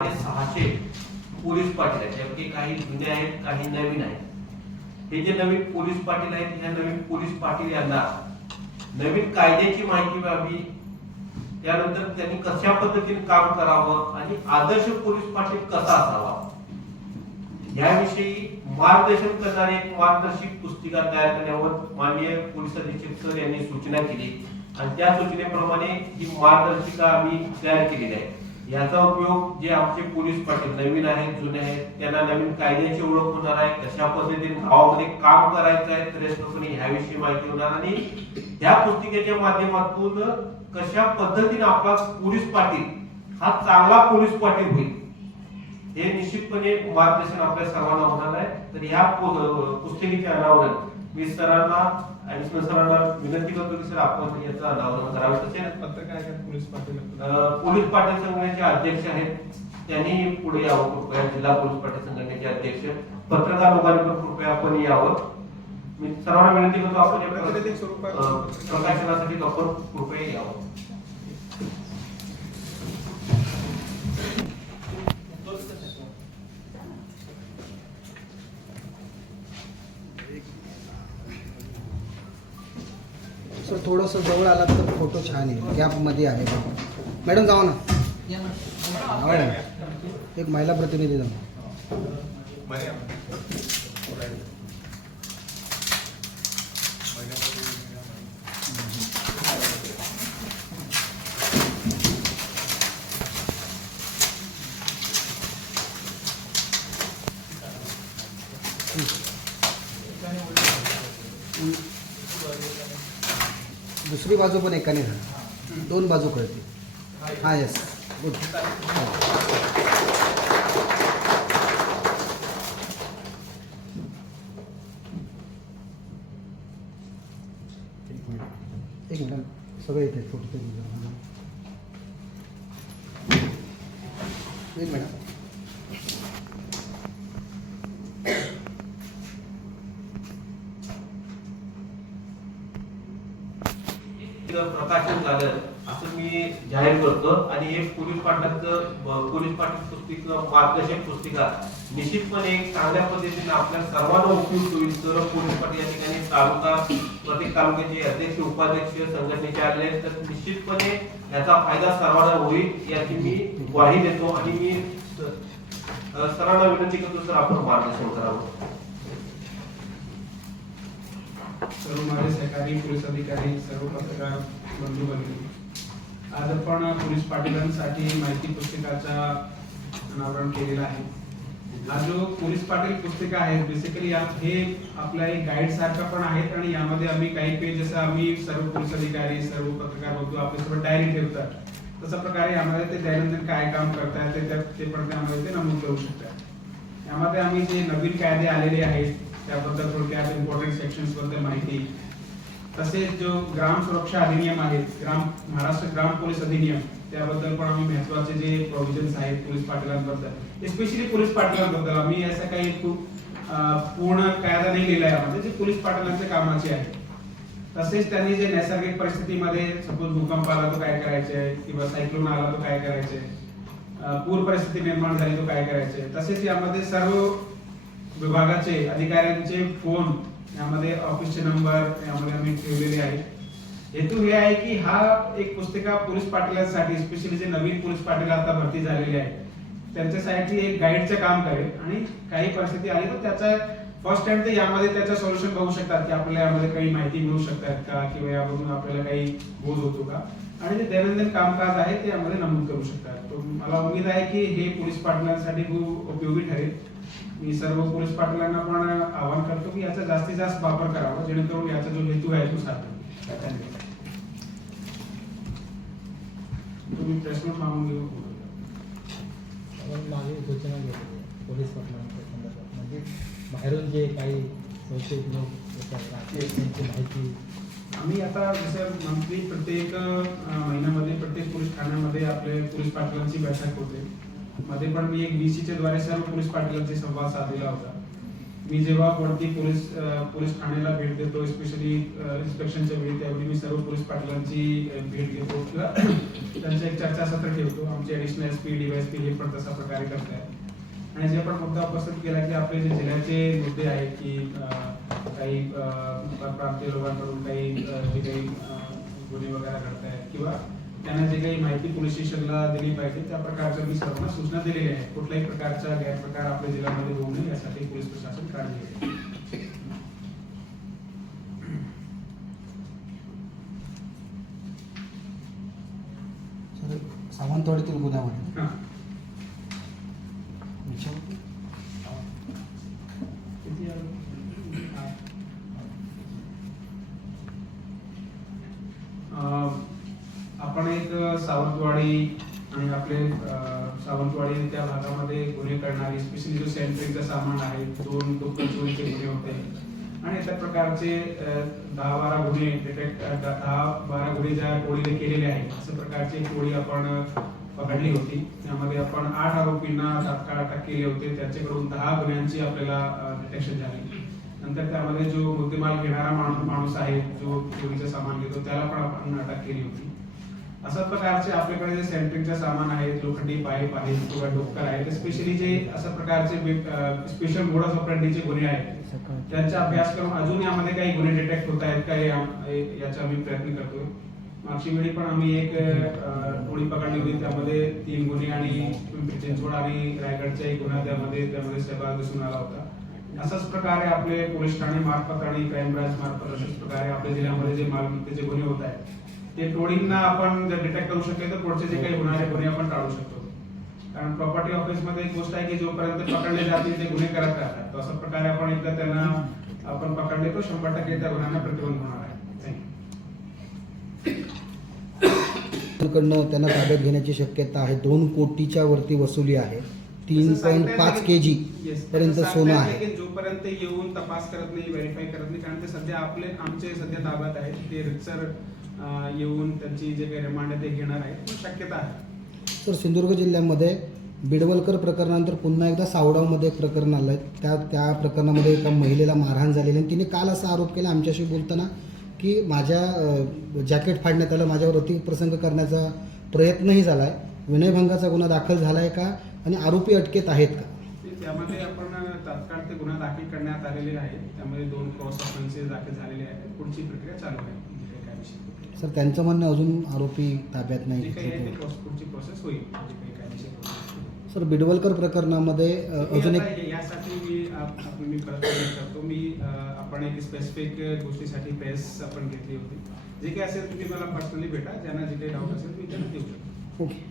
सहाशे पोलीस पाटील आहेत त्यापैकी काही जुने आहेत काही नवीन आहेत. हे जे नवीन पोलीस पाटील आहेत ह्या नवीन पोलीस पाटील यांना नवीन कायद्याची माहिती व्हावी त्यानंतर त्यांनी कशा पद्धतीने काम करावं आणि आदर्श पोलीस पाटील कसा असावा? याविषयी मार्गदर्शन करणारी एक मार्गदर्शक पुस्तिका तयार करण्यावर माननीय पोलीस अधीक्षक सर यांनी सूचना केली. आणि त्या सूचनेप्रमाणे ही मार्गदर्शिका आम्ही तयार केलेली आहे. याचा उपयोग जे आमचे पोलीस पाटील नवीन आहेत जुने आहेत त्यांना नवीन कायद्याची ओळख होणार आहे कशा पद्धतीने गावामध्ये काम करायचं आहे त्रेसपणे ह्याविषयी माहिती होणार आणि या पुस्तिकेच्या माध्यमातून कशा पद्धतीने आपला पोलीस पाटील हा चांगला पोलीस पाटील होईल हे निश्चितपणे मार्गदर्शन आपल्या सर्वांना होणार आहे. तर ह्या पु- पुस्तिकेचे अनावरण मी सरांना ऍडिशनल सरांना विनंती करतो की सर आपण याचं अनावरण करावे. तसेच पत्रकार पोलीस पाटील पोलीस पाटील संघटनेचे अध्यक्ष आहेत. त्यांनी पुढे यावं कृपया जिल्हा पोलीस पाटील संघटनेचे अध्यक्ष. पत्रकार लोकांनी पण कृपया आपण यावं. मी सर्वांना विनंती करतो आपण प्रकाशनासाठी आपण कृपया यावं सर थोडंसं जवळ आलात तर फोटो छान येईल. गॅपमध्ये आहे मॅडम जाऊ ना. मॅडम एक महिला प्रतिनिधी जाऊ दुसरी बाजू पण एकाने झाली. दोन बाजू कळते हां येस गुड एक मिनिट सगळे येते फोटो एक मिनिट प्रकाशन झालं असं मी जाहीर करतो. आणि हे पोलीस पाटलाचं पोलीस पाटील पुस्तिका मार्गदर्शक पुस्तिका निश्चितपणे एक चांगल्या पद्धतीने आपल्या सर्वांना उपयुक्त होईल सर्व पोलीस पाटील या ठिकाणी तालुका प्रत्येक तालुक्याचे अध्यक्ष उपाध्यक्ष संघटनेचे आले तर निश्चितपणे याचा फायदा सर्वांना होईल याची मी ग्वाही देतो. आणि मी सर्वांना विनंती करतो सर आपण मार्गदर्शन करावं. सर्व माझे सहकारी पोलीस अधिकारी सर्व पत्रकार बंधू भगिनी. आज आपण पोलीस पाटीलांसाठी माहिती पुस्तकाचा अनावरण केलेला आहे. हा जो पोलीस पाटील पुस्तिका आहे बेसिकली हे आपल्या एक गाईड सारखा पण आहेत आणि यामध्ये आम्ही काही पेज जसं आम्ही सर्व पोलीस अधिकारी सर्व पत्रकार बघतो आपले सर्व डायरी ठेवतात. तशा प्रकारे यामध्ये ते दैनंदिन काय काम करतात ते पण त्यामध्ये ते नमूद करू शकतात. यामध्ये आम्ही जे नवीन कायदे आलेले आहेत त्याबद्दल थोडक्यात इम्पॉर्टंट सेक्शन्सबद्दल माहिती. तसेच जो ग्राम सुरक्षा अधिनियम आहे ग्राम महाराष्ट्र ग्राम पोलीस अधिनियम त्याबद्दल पण आम्ही महत्त्वाचे जे प्रोव्हिजन्स आहेत पोलीस पाटलांबद्दल स्पेशली पोलीस पाटलांबद्दल आम्ही असं काही पूर्ण कायदा नाही लिहिला आहे यामध्ये जे पोलीस पाटीलांच्या कामाचे आहे. तसेच त्यांनी जे नैसर्गिक परिस्थितीमध्ये सपोज भूकंप आला तो काय करायचे किंवा सायक्लोन आला तो काय करायचे पूर परिस्थिती निर्माण झाली तो काय करायचे तसेच यामध्ये सर्व विभागाचे अधिकाऱ्यांचे फोन यामध्ये ऑफिसचे नंबर यामध्ये आम्ही ठेवलेले आहेत. हेतू हे आहे की हा एक पुस्तिका पोलीस पाटीलांसाठी स्पेशली जे नवीन पोलीस पाटील आता भरती झालेले आहेत त्यांच्यासाठी एक गाईडचं काम करेल. आणि काही परिस्थिती आली तर त्याचा फर्स्ट टाइम ते यामध्ये त्याचं सोल्युशन बघू शकतात की आपल्याला यामध्ये काही माहिती मिळू शकतात का? किंवा यावरून आपल्याला काही बोध होतो का? आणि जे दैनंदिन कामकाज आहे ते यामध्ये नमूद करू शकतात. मला उमेद आहे की हे पोलीस पाटलांसाठी खूप उपयोगी ठरेल. मी सर्व पोलीस पाटलांना पण आवाहन करतो की याचा जास्तीत जास्त वापर करावा जेणेकरून याचा जो हेतू आहे तो साध्य तुम्ही प्रेस मागून घेऊ. आपण मागे सूचना घेतली पोलीस पाटलांच्या संदर्भात. म्हणजे बाहेरून जे काही संशयित लोक येतात त्यांची माहिती आम्ही आता जसं मंथली प्रत्येक महिन्यामध्ये प्रत्येक पोलीस ठाण्यामध्ये आपले पोलीस पाटलांची बैठक होते. मध्ये पण मी एक बीसीच्या द्वारे सर्व पोलीस पाटलांशी संवाद साधलेला होता. मी जेव्हा वरती पोलीस पोलीस ठाण्याला भेट देतो स्पेशली इन्स्पेक्शनच्या वेळी त्यावेळी मी सर्व पोलीस पाटलांची भेट घेतो. किंवा त्यांचं एक चर्चासत्र ठेवतो. आमचे ऍडिशनल एस पी डीवायएसपी हे पण तसा प्रकारे करतात आणि जे पण मुद्दा उपस्थित केला की आपले जे जिल्ह्याचे मुद्दे आहेत की काही प्रांतीय लोकांकडून काही जे काही गुन्हे वगैरे घडत आहेत किंवा त्यांना जे काही माहिती पोलीस स्टेशनला दिली पाहिजे त्या प्रकारच्या मी सर्वांना सूचना दिलेल्या आहेत. कुठल्याही प्रकारचा गैरप्रकार आपल्या जिल्ह्यामध्ये होऊ नये यासाठी पोलीस प्रशासन काळजी घेते. सावंतवाडीतील गुन्ह्यामध्ये हां. याच्यावर- किती आहे? हां. अं, आपण एक सावंतवाडी आणि आपले सावंतवाडी त्या भागामध्ये गुन्हे करणारी स्पेशली जो सेंट्रिंगचं सामान आहे दोन डोकं चोरीचे गुन्हे होते. आणि त्या प्रकारचे दहा बारा गुन्हे डिटेक्ट दहा बारा गुन्हे ज्या टोळीने केलेले आहेत अशा प्रकारची टोळी आपण पकडली होती. त्यामध्ये आपण आठ आरोपींना तात्काळ अटक केले होते. त्यांच्याकडून दहा गुन्ह्यांची आपल्याला डिटेक्शन झाली. नंतर त्यामध्ये जो मुद्देमाल घेणारा माणूस माणूस आहे जो चोरीचं सामान घेतो त्याला पण आपण अटक केली होती. अशा प्रकारचे आपल्याकडे जे सेंट्रिंगचे सामान आहेत लोखंडी पाईप आहेत किंवा डोकर आहे स्पेशली जे अशा प्रकारचे स्पेशल मोडस ऑपरेंडीचे गुन्हे आहेत त्यांचा अभ्यास करून अजून यामध्ये काही गुन्हे डिटेक्ट होत आहेत का याचा आम्ही प्रयत्न करतोय. मागची वेळी पण आम्ही एक टोळी पकडली होती त्यामध्ये तीन गुन्हे आणि पिंपरी चिंचवड आणि रायगडचा एक गुन्हा त्यामध्ये त्यामध्ये सहभाग दिसून आला होता. अशाच प्रकारे आपले पोलीस ठाणे मार्फत आणि क्राईम ब्रांच मार्फत अशाच प्रकारे आपल्या जिल्ह्यामध्ये जे मालमत्तेचे गुन्हे होत आहेत ते टोळींना आपण जर डिटेक्ट करू शकले तर पुढचे जे काही होणारे गुन्हे आपण टाळू शकतो. कारण प्रॉपर्टी ऑफिसमध्ये एक गोष्ट आहे की जोपर्यंत पकडले जातील ते गुन्हे करत राहतात. तर अशा प्रकारे आपण एकदा त्यांना आपण पकडले तर शंभर टक्के त्या गुन्ह्यांना प्रतिबंध होणार आहे. कडनं त्यांना ताब्यात घेण्याची शक्यता आहे. दोन कोटीच्या वरती वसुली आहे. तीन पॉईंट पाच के जी. पर्यंत सोनं आहे. जोपर्यंत येऊन तपास करत नाही व्हेरीफाय करत नाही कारण ते सध्या आपले आमचे सध्या ताब्यात आहेत. ते रितसर येऊन त्यांची जे काही रिमांड आहे ते घेणार आहे. शक्यता आहे. तर सिंधुदुर्ग जिल्ह्यामध्ये बिडवलकर प्रकरणानंतर पुन्हा एकदा सावडावमध्ये एक प्रकरण आलं आहे. त्या त्या प्रकरणामध्ये एका महिलेला मारहाण झालेली आणि तिने काल असा आरोप केला आमच्याशी बोलताना की माझ्या जॅकेट फाडण्यात आलं माझ्यावर अतिप्रसंग करण्याचा प्रयत्नही झाला आहे विनयभंगाचा गुन्हा दाखल झाला आहे का? आणि आरोपी अटकेत आहेत का? त्यामध्ये आपण तात्काळ ते गुन्हा दाखल करण्यात आलेले आहेत. त्यामध्ये दोन क्रॉस ऑफेन्सेस दाखल झालेले आहेत. पुढची प्रक्रिया चालू आहे. सर त्यांचं म्हणणं अजून आरोपी ताब्यात नाही घेतले प्रोसेस होईल. जे काही कायदेशीर process. सर बिडवलकर प्रकरणामध्ये अ, अजून एक यासाठी मी आप- आप- मी परत करतो मी अ, आपण एक स्पेसिफिक गोष्टीसाठी प्रेस आपण घेतली होती. जे काही असेल तुम्ही मला पर्सनली भेटा. ज्यांना जे काही डाऊट असेल मी त्यांना देऊ शकतो. ओके.